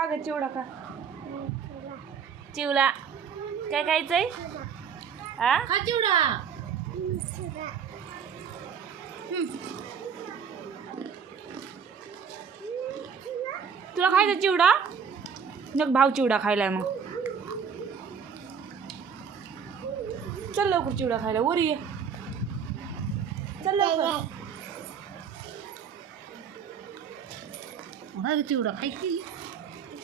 खा ग चिवडा खा चिवला काय खायचंय आ खा चिवडा तुला खायचं चिवडा मग भाव चिवडा खायलाय मग चल लवकर चिवडा खायला वरी ये चल लवकर बघ चिवडा खायची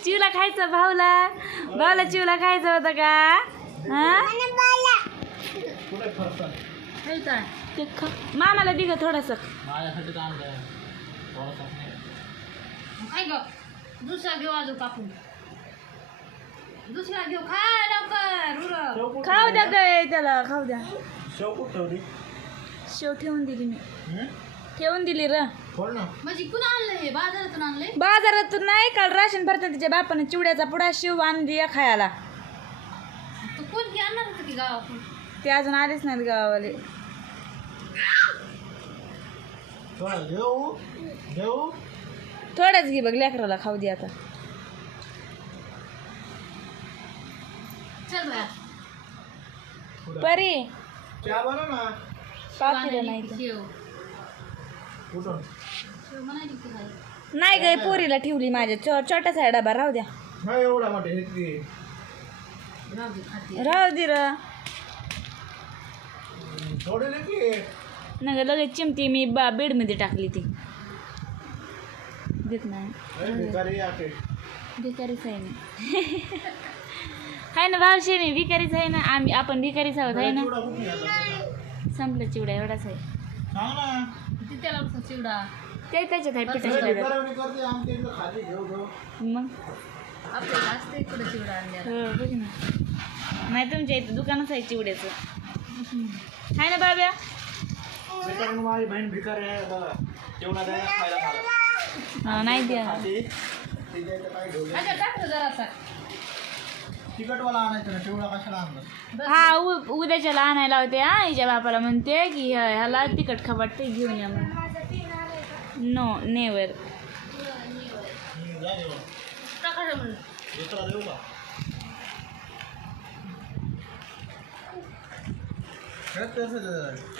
चिवला खायचं भाऊला? भाऊला चिवला खायचं होतं का? हा? ते खा मामाला दि ग थोडंसं दुसरा घेऊ अजून कापून. दुसरा घेऊ. खा लवकर. खाऊ द्या काय त्याला खाऊ द्या. शेव ठेवून दिली मी. हं? ठेवून दिली र. ना. म्हणजे कुणा आणलं हे? बाजारातून आणलंय? बाजारातून नाही काल राशन भरता तिच्या बापाने चिवड्याचा पुडा शिव आणली खायला. तू कोण की आणणार होतं की गावातून ते अजून आलेच नाहीत गावावाले. थोडं घेऊ घेऊ. थोडंच घे बघ लेकराला खाऊ दे आता. चल बाया परी. चहा ना. नाही तर. शेव. कुठून नाही ग पोरीला ठेवली माझ्या. छो छोटासा आहे डबा राहू द्या. नाही एवढा मोठे हे ते. राहू दे र. थोडे की. नाही ग लगेच चिमटी मी बा बेडमध्ये टाकली ती. देत नाही. अरे भिकारी आहे. भिकारीच आहे मी. आहे ना भावशे मी भिकारीच आहे ना. आम्ही आपण भिकारीच आहोत आहे ना. कुठून? संपलं चिवडा एवढाच आहे. सांग ना. त्याला चिवडा. ते त्याच्यात आहे पिठाच्या डब्यात. भिकाऱ्याने करते आमच्या इकडं खाली घेऊ घेऊ. मग? आपल्याला असते इकडे चिवडा हो बघ ना. नाही तुमच्या इथं दुकानच आहे चिवड्याचं. आहे ना बाब्या. माझी बहीण भिकारी आहे बघा जेवणा द्यायला खायला मला हा, नाही द्या ते काय घेऊ अच्छा टाकलं जरासा. तिकटवाला आणायचं ना चिवडा कशाला आणलं? हा उ- उद्याच्याला आणायला होते हा हिच्या बापाला म्हणते की ह्या- ह्याला तिखट खपाट ते घेऊन या म्हणून. No never. जा घेऊन टाकायचं म्हणलं दुसरा देऊ का खरंच तसंच आहे.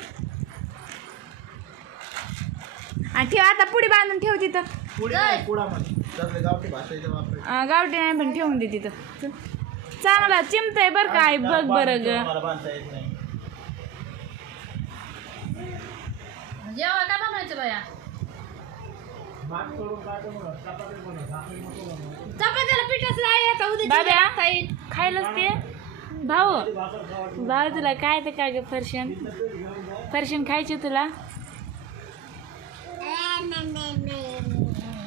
आणि ठेव आता पुढे बांधून ठेव तिथं. पुढे नाही गावठी अं, नाही पण ठेवून दे तिथं. चल. चांगला चिमतय बरं काय बघ बरं ग मला बांधता येत नाही जेव्हा काय बनवायचं बाया. चपात्याला पिठाचं आहे आता उद्या बाब्या? चिवडा टाकता येईल. खायलाच ते भाऊ. भाऊ तुला काय ते काय ग फरशन फरशन खायची तुला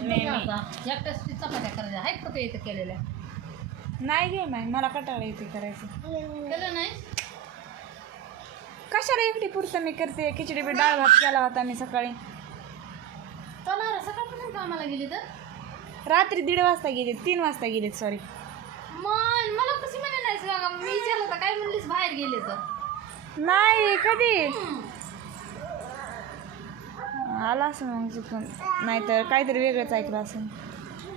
नाही, आता एकट्याच ती चपात्या करायच्या आहेत का ते इथं केलेल्या नाही घे माय मला कटाळा येते करायचं. केलं नाही? कशाला एकटी पुरतं मी करते? खिचडी बी डाळ भात केला होता मी सकाळी. चला सकाळपासून कामाला गेली तर? रात्री दीड वाजता गेले तीन वाजता गेलेत सॉरी मन मला कशी म्हणे नाही का मी विचारलं तर काय म्हणलीस बाहेर गेले तर? नाही कधी? आला असं मग चुकून नाहीतर काहीतरी वेगळंच ऐकलं असं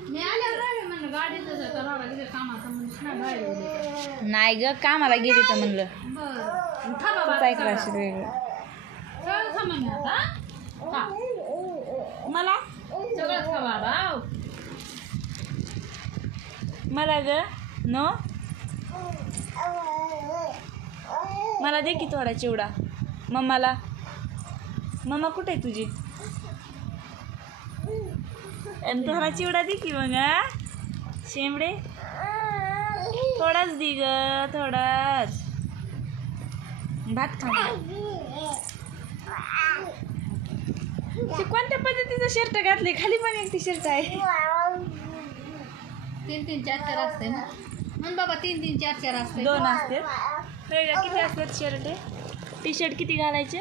मी आल्यावर नाही ग कामाला गेली तर म्हणलं. तूच ऐकलं असेल वेगळं. मला? हो. मला ग नो? मला दे की थोडा चिवडा. मम्माला मम्मा कुठे आहे तुझी? आणि थोडा चिवडा दे की मग? शेंबडे? थोडाच दे ग थोडाच. भात खा. ते कोणत्या पद्धतीचं शर्ट घातले? खाली पण एक टी शर्ट आहे. तीन तीन चार चार असते ना. म्हण बाबा तीन तीन चार चार असते. दोन असते. किती असतात शर्ट? टी शर्ट किती घालायचे?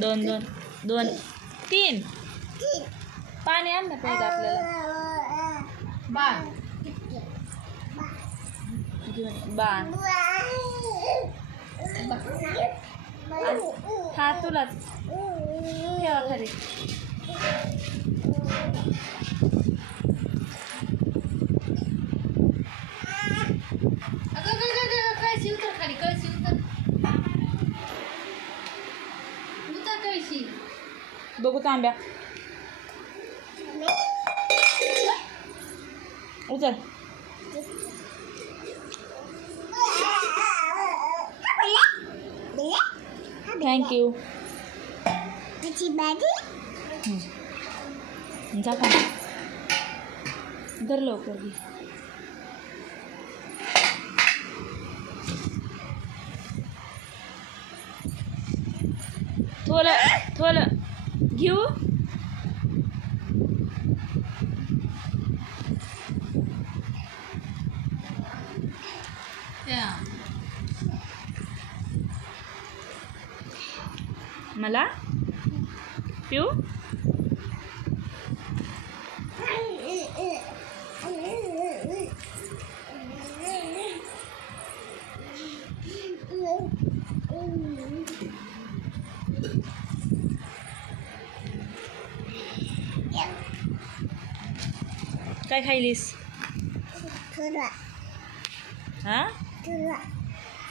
दोन दोन दोन तीन. पाणी आण ना प्यायचं आपल्याला. ban. Satu lah. Ya tadi. Dugu tambah. Udah. Thank you जा पण धर लवकर घे. थोलं थोलं. घेऊ? मला? पिऊ? काय खाईलीस हा?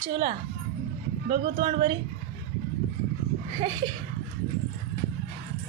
चुला. बघू तोंड बरी 嘿 嘿